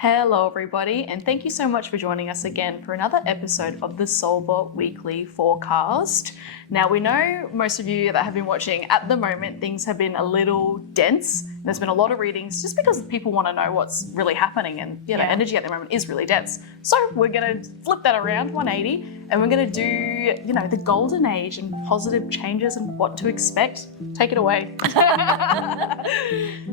Hello everybody, and thank you so much for joining us again for another episode of the Soulver Weekly Forecast. Now we know most of you that have been watching at the moment things have been a little dense. There's been a lot of readings just because people want to know what's really happening, and energy at the moment is really dense. So we're going to flip that around 180 and we're going to do, the golden age and positive changes and what to expect. Take it away.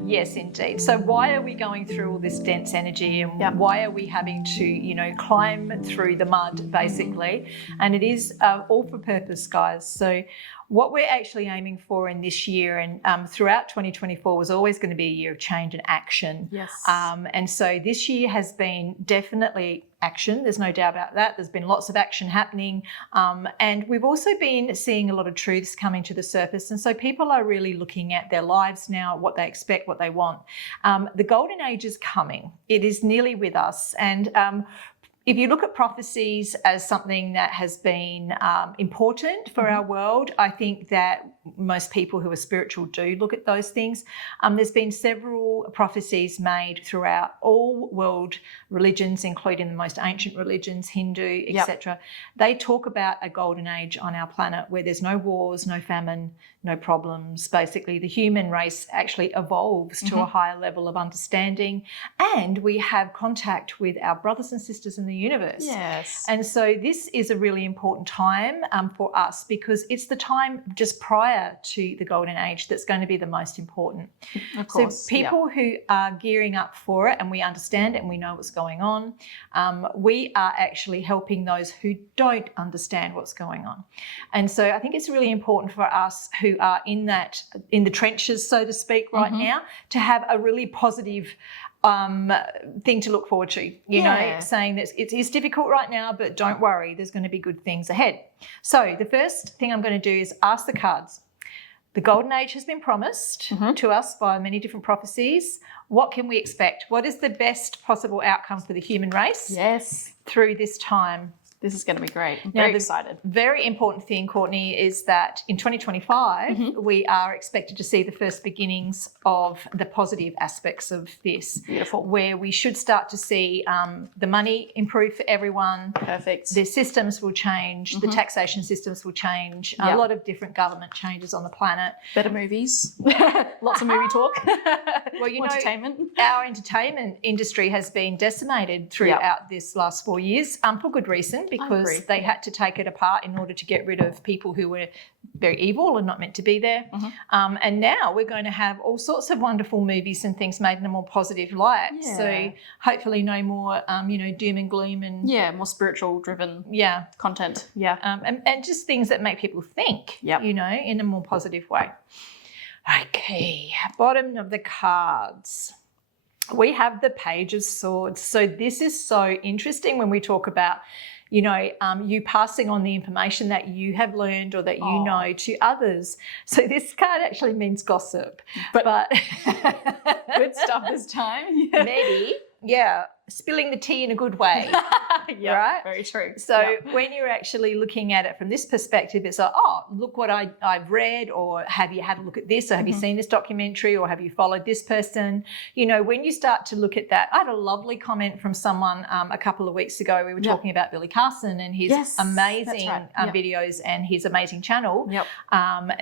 Yes, indeed. So why are we going through all this dense energy, and why are we having to, climb through the mud, basically? And it is all for purpose, guys. So what we're actually aiming for in this year and throughout 2024 was always going to be a year of change and action. Yes. And so this year has been definitely action. There's no doubt about that. There's been lots of action happening. And we've also been seeing a lot of truths coming to the surface. And so people are really looking at their lives now, what they expect, what they want. The golden age is coming. It is nearly with us. And if you look at prophecies as something that has been important for our world, I think that most people who are spiritual do look at those things. There's been several prophecies made throughout all world religions, including the most ancient religions, Hindu, etc. They talk about a golden age on our planet where there's no wars, no famine, no problems. Basically, the human race actually evolves to a higher level of understanding, and we have contact with our brothers and sisters in the universe. Yes. And so this is a really important time for us, because it's the time just prior to the golden age that's going to be the most important. Of course. So people who are gearing up for it, and we understand it and we know what's going on, we are actually helping those who don't understand what's going on. And so I think it's really important for us who are in the trenches, so to speak, right now, to have a really positive thing to look forward to, you know, saying that it is difficult right now, but don't worry, there's going to be good things ahead. So the first thing I'm going to do is ask the cards. The golden age has been promised to us by many different prophecies. What can we expect? What is the best possible outcome for the human race through this time? This is going to be great. I'm very excited. Very important thing, Courtney, is that in 2025, we are expected to see the first beginnings of the positive aspects of this. Beautiful. Where we should start to see the money improve for everyone. Perfect. The systems will change. The taxation systems will change. A lot of different government changes on the planet. Better movies. Lots of movie talk. Well, entertainment. Our entertainment industry has been decimated throughout this last 4 years for good reason, because they had to take it apart in order to get rid of people who were very evil and not meant to be there. And now we're going to have all sorts of wonderful movies and things made in a more positive light. So hopefully no more, doom and gloom and... more spiritual driven content. And just things that make people think, in a more positive way. Okay, bottom of the cards. We have the Page of Swords. So this is so interesting when we talk about, you passing on the information that you have learned or that you know to others. So this card actually means gossip. But good stuff this time. Maybe, spilling the tea in a good way. Right? Very true. So when you're actually looking at it from this perspective, it's like, look what I've read, or have you had a look at this, or have you seen this documentary, or have you followed this person? When you start to look at that, I had a lovely comment from someone a couple of weeks ago. We were talking about Billy Carson and his amazing videos and his amazing channel,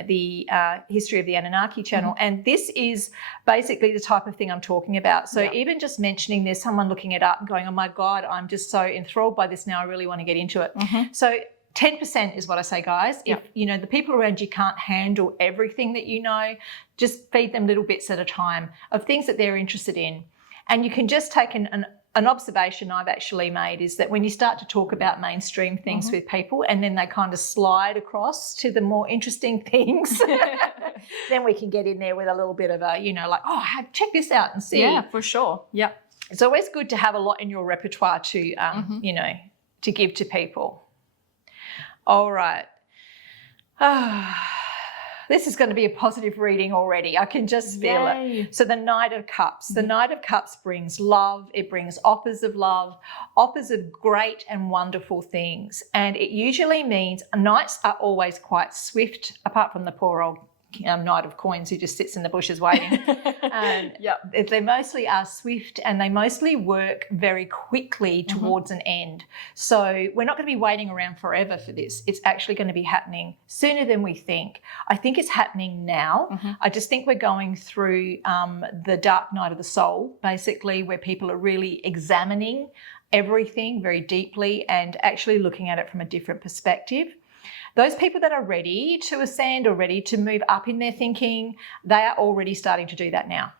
the History of the Anunnaki channel. And this is basically the type of thing I'm talking about. So even just mentioning there's someone looking it up and going, oh my God, I'm just so enthralled by this now, I really want to get into it. So 10% is what I say, guys. If the people around you can't handle everything that you know, just feed them little bits at a time of things that they're interested in. And you can just take an observation I've actually made is that when you start to talk about mainstream things with people and then they kind of slide across to the more interesting things, then we can get in there with a little bit of a, check this out and see. Yeah, for sure. Yep. It's always good to have a lot in your repertoire to, to give to people. All right. This is going to be a positive reading already. I can just feel it. So the Knight of Cups. The Knight of Cups brings love. It brings offers of love, offers of great and wonderful things. And it usually means knights are always quite swift, apart from the poor old knight of coins who just sits in the bushes waiting. Yep. They mostly are swift, and they mostly work very quickly towards an end. So we're not going to be waiting around forever for this. It's actually going to be happening sooner than we think. I think it's happening now. I just think we're going through the dark night of the soul, basically, where people are really examining everything very deeply and actually looking at it from a different perspective. Those people that are ready to ascend or ready to move up in their thinking, they are already starting to do that now.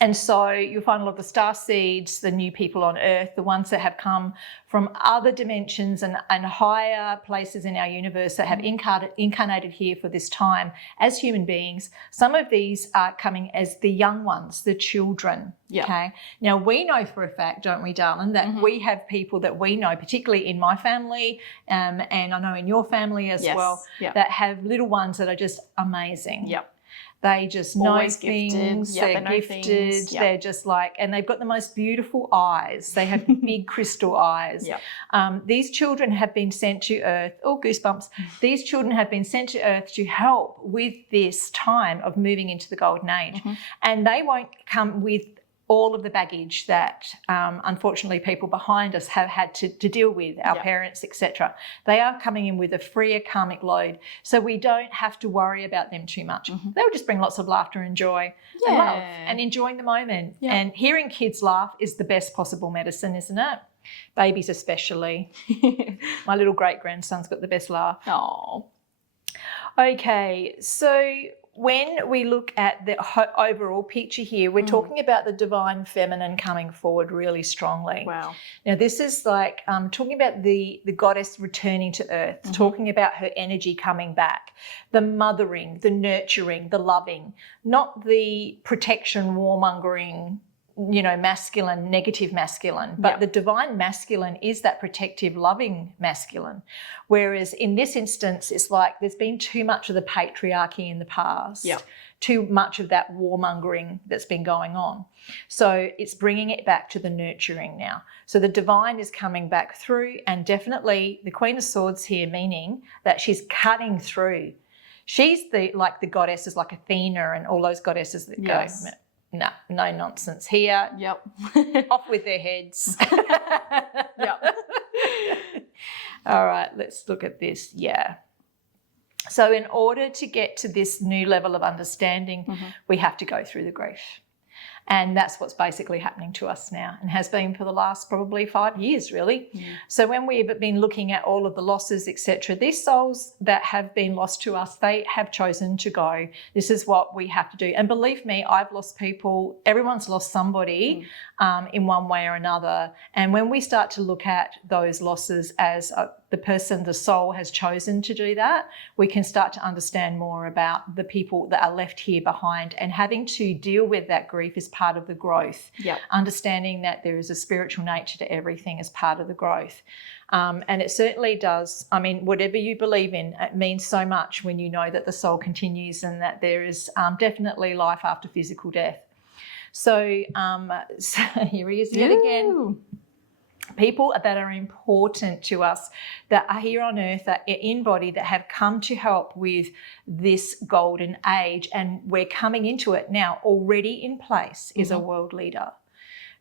And so you'll find a lot of the star seeds, the new people on Earth, the ones that have come from other dimensions and higher places in our universe that have incarnated here for this time as human beings. Some of these are coming as the young ones, the children. Yeah. Okay. Now, we know for a fact, don't we, darling, that we have people that we know, particularly in my family, and I know in your family as well, that have little ones that are just amazing. Yep. They just know Always gifted. things. Yep, They're they know gifted. things. Yep. They're just like, and they've got the most beautiful eyes. They have big crystal eyes. Yep. These children have been sent to Earth. Oh, goosebumps. These children have been sent to Earth to help with this time of moving into the golden age. And they won't come with all of the baggage that unfortunately people behind us have had to deal with, our parents, etc. They are coming in with a freer karmic load, so we don't have to worry about them too much. They will just bring lots of laughter and joy and love and enjoying the moment. And hearing kids laugh is the best possible medicine, isn't it? Babies especially. My little great-grandson's got the best laugh. Oh. Okay, so when we look at the overall picture here, we're talking about the divine feminine coming forward really strongly. Wow. Now, this is like talking about the goddess returning to Earth, talking about her energy coming back, the mothering, the nurturing, the loving, not the protection, warmongering, masculine, negative masculine, but the divine masculine is that protective, loving masculine. Whereas in this instance, it's like there's been too much of the patriarchy in the past, too much of that warmongering that's been going on. So it's bringing it back to the nurturing now. So the divine is coming back through, and definitely the Queen of Swords here, meaning that she's cutting through. She's the goddesses like Athena and all those goddesses that go, no nonsense here. Yep. Off with their heads. Yep. All right, let's look at this. Yeah. So in order to get to this new level of understanding, we have to go through the grief. And that's what's basically happening to us now and has been for the last probably 5 years, really. So when we've been looking at all of the losses, etc., these souls that have been lost to us, they have chosen to go. This is what we have to do. And believe me, I've lost people. Everyone's lost somebody in one way or another. And when we start to look at those losses as the person, the soul has chosen to do that, we can start to understand more about the people that are left here behind, and having to deal with that grief is part of the growth. Understanding that there is a spiritual nature to everything is part of the growth. And it certainly does. I mean, whatever you believe in, it means so much when you know that the soul continues and that there is definitely life after physical death. So here he is yet again. People that are important to us, that are here on Earth, that are in body, that have come to help with this golden age, and we're coming into it now. Already in place is a world leader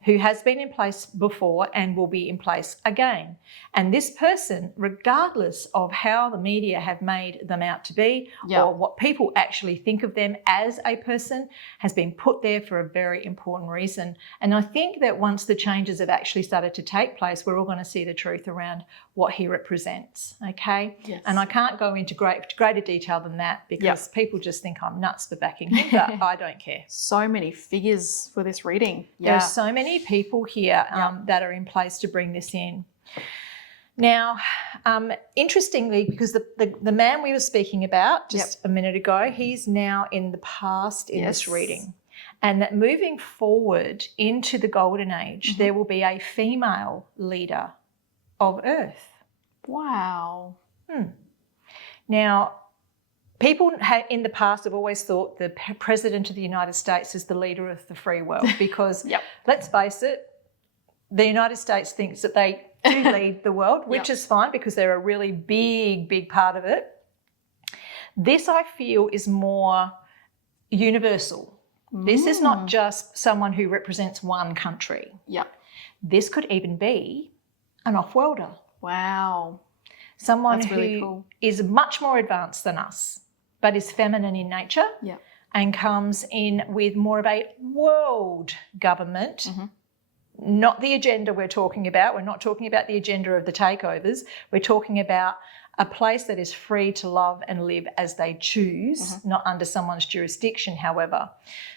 who has been in place before and will be in place again. And this person, regardless of how the media have made them out to be or what people actually think of them as a person, has been put there for a very important reason. And I think that once the changes have actually started to take place, we're all going to see the truth around what he represents, okay? And I can't go into greater detail than that because people just think I'm nuts for backing him, but I don't care. So many figures for this reading. There's so many people here that are in place to bring this in. Now, interestingly, because the man we were speaking about just a minute ago, he's now in the past in this reading. And that moving forward into the golden age, there will be a female leader of Earth. Wow. Now, people in the past have always thought the President of the United States is the leader of the free world because, let's face it, the United States thinks that they do lead the world, which is fine because they're a really big, big part of it. This, I feel, is more universal. This is not just someone who represents one country. Yep. This could even be an off-worlder. Wow. Someone That's who really cool. is much more advanced than us, but is feminine in nature. Yeah. And comes in with more of a world government, not the agenda we're talking about. We're not talking about the agenda of the takeovers. We're talking about a place that is free to love and live as they choose, not under someone's jurisdiction, however.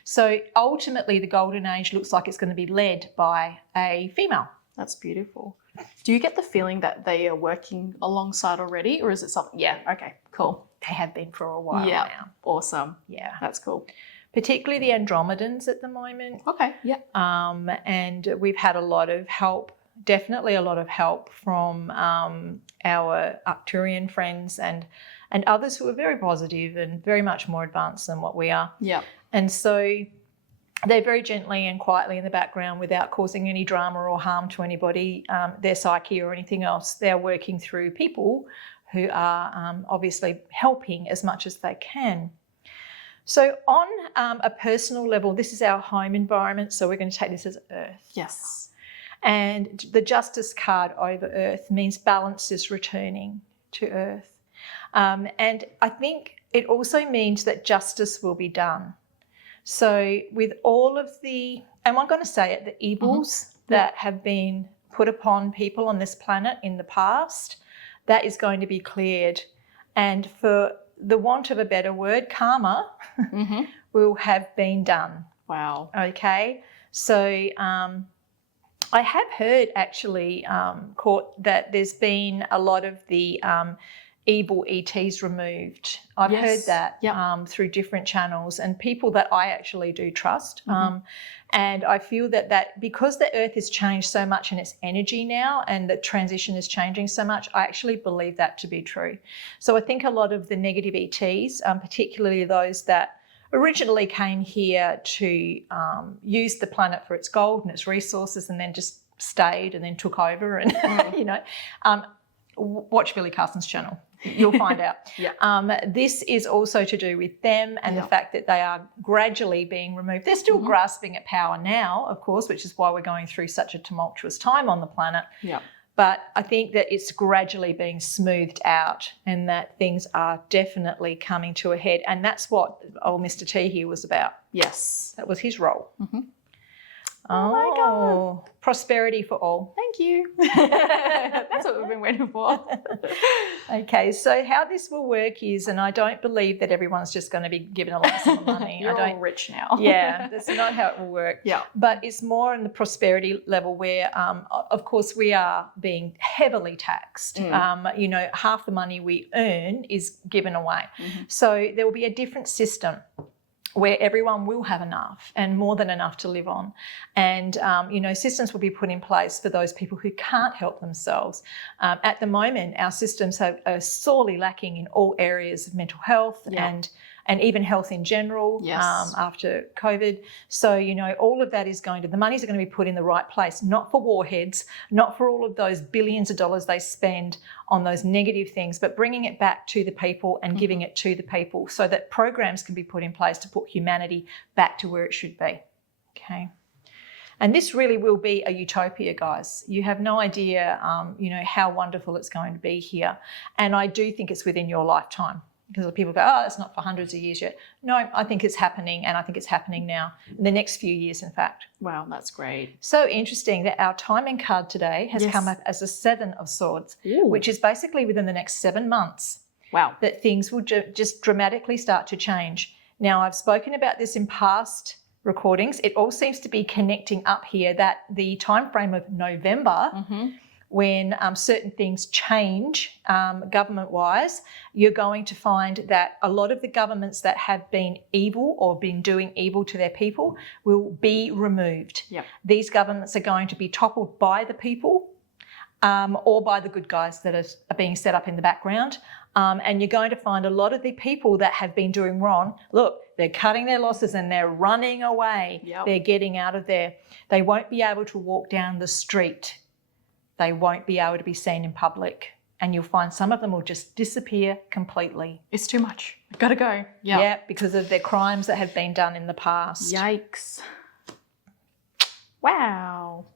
So ultimately, the golden age looks like it's going to be led by a female. That's beautiful. Do you get the feeling that they are working alongside already, or is it something? Yeah. Okay. Cool. They have been for a while now. Awesome. Yeah. That's cool. Particularly the Andromedans at the moment. Okay. Yeah. And we've had a lot of help, definitely a lot of help from our Arcturian friends and others who are very positive and very much more advanced than what we are. Yeah. And so they're very gently and quietly in the background without causing any drama or harm to anybody, their psyche or anything else. They're working through people who are obviously helping as much as they can. So on a personal level, this is our home environment, so we're going to take this as Earth. Yes. And the Justice card over Earth means balance is returning to Earth. And I think it also means that justice will be done. So with all of the, and I'm going to say it, the evils that have been put upon people on this planet in the past, that is going to be cleared. And for the want of a better word, karma will have been done. Wow. Okay. So I have heard actually, Court, that there's been a lot of the evil ETs removed. I've heard that through different channels and people that I actually do trust. And I feel that because the Earth has changed so much in its energy now and the transition is changing so much, I actually believe that to be true. So I think a lot of the negative ETs, particularly those that originally came here to use the planet for its gold and its resources and then just stayed and then took over and, watch Billy Carson's channel. You'll find out. This is also to do with them and the fact that they are gradually being removed. They're still grasping at power now, of course, which is why we're going through such a tumultuous time on the planet. Yeah. But I think that it's gradually being smoothed out and that things are definitely coming to a head. And that's what old Mr. T here was about. Yes. That was his role. Oh my God. Prosperity for all. Thank you. That's what we've been waiting for. Okay, so how this will work is, and I don't believe that everyone's just going to be given a lump sum of money. You're all rich now. Yeah, that's not how it will work. Yeah. But it's more in the prosperity level where, of course, we are being heavily taxed. Half the money we earn is given away. So there will be a different system where everyone will have enough and more than enough to live on. And, systems will be put in place for those people who can't help themselves. At the moment, our systems are sorely lacking in all areas of mental health and even health in general after COVID. So, all of that is the monies are going to be put in the right place, not for warheads, not for all of those billions of dollars they spend on those negative things, but bringing it back to the people and giving it to the people so that programs can be put in place to put humanity back to where it should be. Okay. And this really will be a utopia, guys. You have no idea, how wonderful it's going to be here. And I do think it's within your lifetime. Because people go, that's not for hundreds of years yet. No, I think it's happening, and I think it's happening now, in the next few years, in fact. Wow, that's great. So interesting that our timing card today has come up as a 7 of Swords, which is basically within the next 7 months. Wow. That things will just dramatically start to change. Now, I've spoken about this in past recordings. It all seems to be connecting up here, that the time frame of November, when certain things change government-wise, you're going to find that a lot of the governments that have been evil or been doing evil to their people will be removed. Yep. These governments are going to be toppled by the people or by the good guys that are being set up in the background. And you're going to find a lot of the people that have been doing wrong, look, they're cutting their losses and they're running away. Yep. They're getting out of there. They won't be able to walk down the street. They won't be able to be seen in public. and you'll find some of them will just disappear completely. It's too much. Gotta go. Yeah. Yeah, because of their crimes that have been done in the past. Yikes. Wow.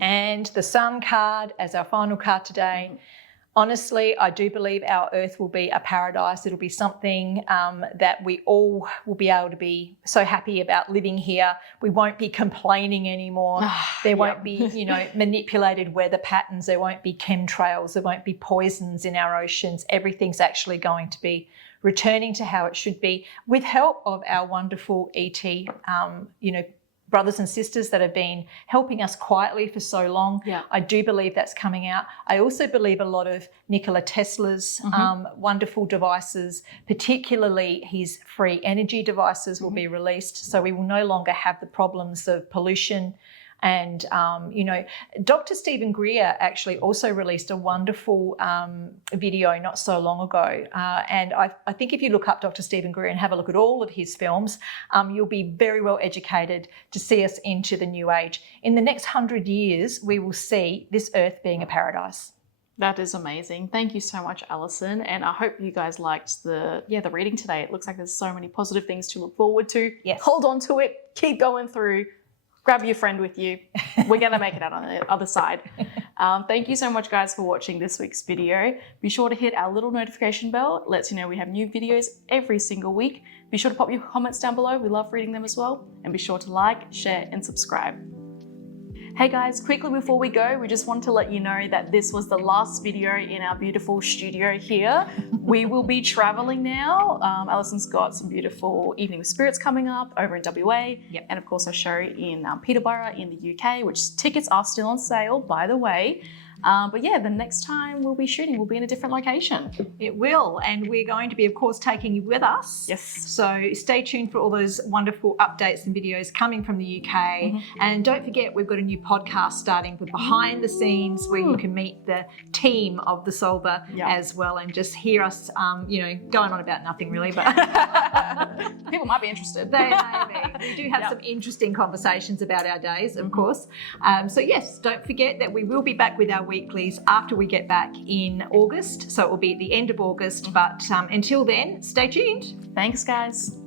And the Sun card as our final card today. Honestly, I do believe our earth will be a paradise. It'll be something that we all will be able to be so happy about living here. We won't be complaining anymore. There won't be, manipulated weather patterns. There won't be chemtrails. There won't be poisons in our oceans. Everything's actually going to be returning to how it should be with help of our wonderful ET, brothers and sisters that have been helping us quietly for so long. Yeah. I do believe that's coming out. I also believe a lot of Nikola Tesla's wonderful devices, particularly his free energy devices, will be released. So we will no longer have the problems of pollution. And, Dr. Stephen Greer actually also released a wonderful video not so long ago. And I think if you look up Dr. Stephen Greer and have a look at all of his films, you'll be very well educated to see us into the new age. In the next 100 years, we will see this earth being a paradise. That is amazing. Thank you so much, Alison. And I hope you guys liked the reading today. It looks like there's so many positive things to look forward to. Yes. Hold on to it. Keep going through. Grab your friend with you. We're going to make it out on the other side. Thank you so much, guys, for watching this week's video. Be sure to hit our little notification bell. It lets you know we have new videos every single week. Be sure to pop your comments down below. We love reading them as well. And be sure to like, share, and subscribe. Hey guys, quickly before we go, we just want to let you know that this was the last video in our beautiful studio here. We will be traveling now. Alison's got some beautiful Evening with Spirits coming up over in WA. Yep. And of course a show in Peterborough in the UK, which tickets are still on sale, by the way. But yeah, the next time we'll be shooting, we'll be in a different location. It will. And we're going to be, of course, taking you with us. Yes. So stay tuned for all those wonderful updates and videos coming from the UK. And don't forget, we've got a new podcast starting with behind the scenes where you can meet the team of the Soulver as well and just hear us, going on about nothing really. But people might be interested. They may be. We do have some interesting conversations about our days, of course. So yes, don't forget that we will be back with our weeklies after we get back in August. So it will be at the end of August. But until then, stay tuned. Thanks, guys.